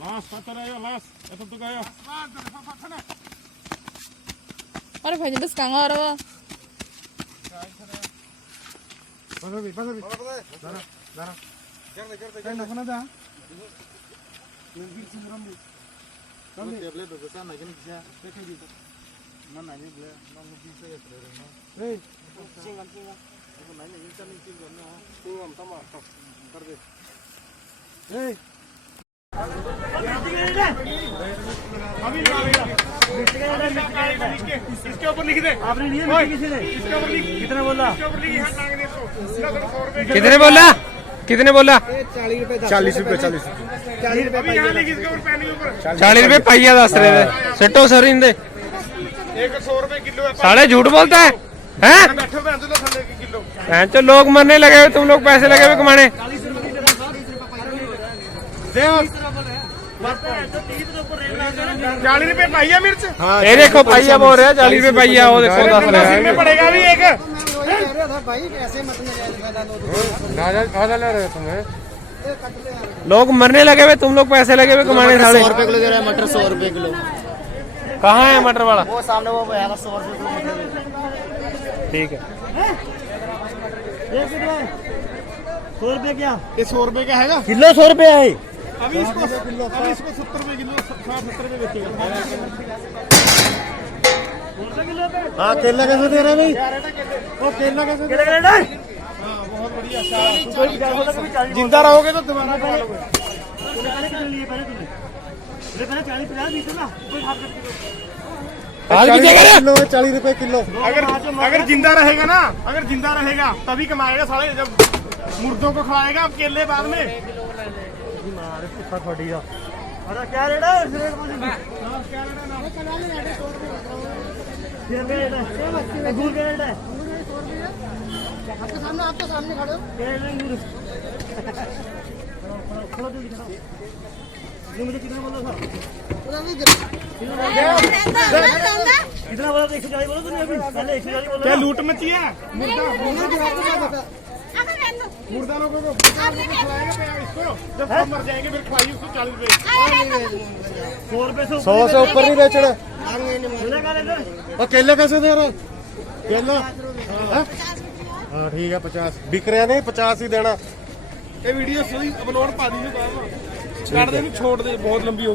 Las, patara las, itu tuh kayak. अरे भाई बस कहाँ आ रहा है इसके ऊपर लिख दे। आपने लिए किसी ने? इसके ऊपर लिख। कितने बोला? इसके ऊपर लिख यहाँ टांग दे इसको। कितने बोला? कितने बोला? 40 रुपए 40 अभी यहाँ लिख इसके ऊपर पैन के ऊपर। 40 रुपए पाइया दस रहे थे सेटो सर इंदे 100 रुपए किलो है। साले झूठ बोलता है हैं? बैठो मैं तो थल्ले की किलो। तो लोग मरने लगे हुए तुम लोग पैसे लगे हुए कमाने 40 रुपए पाइया मिर्च। ये देखो पाइया बोल रहे हैं 40 रुपए पाइया वो देखो 10 में पड़ेगा भी एक। लोग मरने लगे हुए तुम लोग पैसे लगे हुए कमाने साले 100 रुपए किलो दे रहा है मटर 100 रुपए किलो। कहाँ है मटर वाला? वो सामने वो है 100 रुपए किलो। ठीक है 100 रुपए क्या? ये 100 रुपए का हैगा। किलो 100 रुपए है। अभी इसको 70 रुपए किलो 60-70 रुपए बेचेगा। हाँ केला कैसे दे रहे भाई? वो केला कैसे दे रहे हैं? बहुत बढ़िया। जिंदा रहोगे तो दोबारा खा लोगे। आज भी देगा ना? 40 रुपए किलो। अगर जिंदा रहेगा ना, अगर जिंदा रहेगा तभी कमाएगा साले। जब मुर्दों को खिलाएगा अब केले बाद में। अरे क्या रेट है? आप तो सामने खड़े हो। मुझे कितना बोला था? कितना बोला? 140 बोला तूने अभी? पहले 140 बोला। क्या लूट मची है? मुर्दा लोगों को खिलाएगा इसको। जब सब मर जाएंगे फिर खिलाइए उसको 40 रुपए। 100 से ऊपर नहीं बेचना। और केला कैसे दे रहे? केला हाँ ठीक है 50 बिक रहा नहीं 50 ही देना। ये वीडियो सही अपलोड पा दी। काट दे छोड़ दे बहुत लंबी हो।